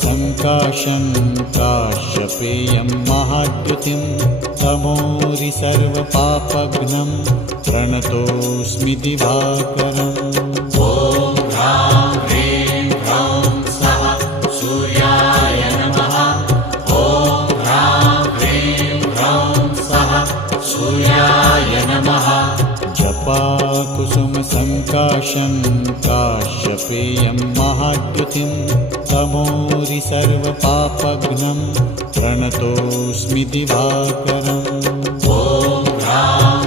जपाकुसुमसङ्काशं काश्यपेयं महाद्युतिं तमोरि सर्वपापघ्नं प्रणतोऽस्मि दिवाकरम्। ॐ ह्रां ह्रीं ह्रौं स्वः सूर्याय नमः। ॐ ह्रां ह्रीं ह्रौं स्वः सूर्याय नमः। जपाकुसुमसङ्काशं काश्यपेयं महाद्युतिं तमोरि सर्वपापघ्नं प्रणतोऽस्मि दिवाकरम्। ॐ ह्रां